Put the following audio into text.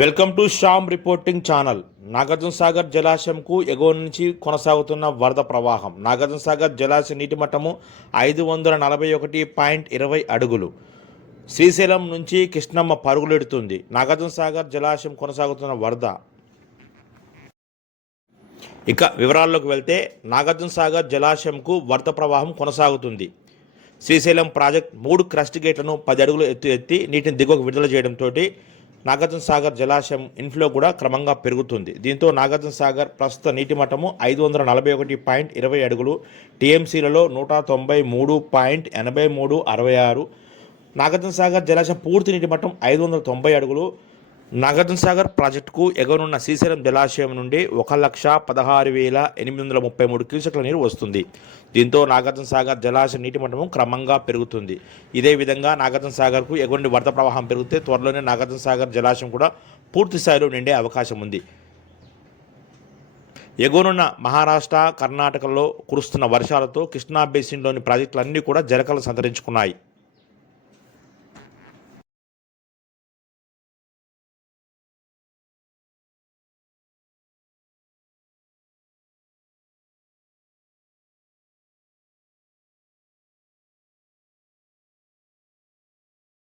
Welcome to Shyam reporting channel. Nagarjuna Sagar జలాశయంకు ఎగువ నుంచి కొనసాగుతున్న వరద ప్రవాహం. నాగార్జున సాగర్ జలాశయ నీటి మట్టము ఐదు వందల నలభై ఒకటి పాయింట్ ఇరవై అడుగులు. శ్రీశైలం నుంచి కృష్ణమ్మ పరుగులెడుతుంది. నాగార్జున సాగర్ జలాశయం కొనసాగుతున్న వరద. ఇక వివరాల్లోకి వెళ్తే నాగార్జున సాగర్ జలాశయంకు వరద ప్రవాహం కొనసాగుతుంది. శ్రీశైలం ప్రాజెక్ట్ మూడు క్రస్ట్ గేట్లను పది అడుగులు ఎత్తు ఎత్తి నీటిని దిగువకు విడుదల చేయడంతో నాగార్జున సాగర్ జలాశయం ఇన్ఫ్లో కూడా క్రమంగా పెరుగుతుంది. దీంతో నాగార్జున సాగర్ ప్రస్తుత నీటి మట్టము ఐదు వందల నలభై ఒకటి పాయింట్ ఇరవై అడుగులు టీఎంసీలలో నూట తొంభై మూడు పాయింట్ ఎనభై మూడు అరవై ఆరు. నాగార్జున సాగర్ జలాశయం పూర్తి నీటి మట్టం ఐదు వందల తొంభై అడుగులు నాగార్జున సాగర్ ప్రాజెక్టుకు ఎగనున్న శ్రీశైలం జలాశయం నుండి ఒక లక్ష పదహారు వేల ఎనిమిది వందల ముప్పై మూడు క్యూసెక్ల నీరు వస్తుంది. దీంతో నాగార్జున సాగర్ జలాశయం నీటి మట్టం క్రమంగా పెరుగుతుంది. ఇదే విధంగా నాగార్జున సాగర్కు ఎగుండి వరద ప్రవాహం పెరిగితే త్వరలోనే నాగార్జున సాగర్ జలాశయం కూడా పూర్తి స్థాయిలో నిండే అవకాశం ఉంది. ఎగువనున్న మహారాష్ట్ర కర్ణాటకలో కురుస్తున్న వర్షాలతో కృష్ణా బేసిన్లోని ప్రాజెక్టులన్నీ కూడా జలకలు సంతరించుకున్నాయి.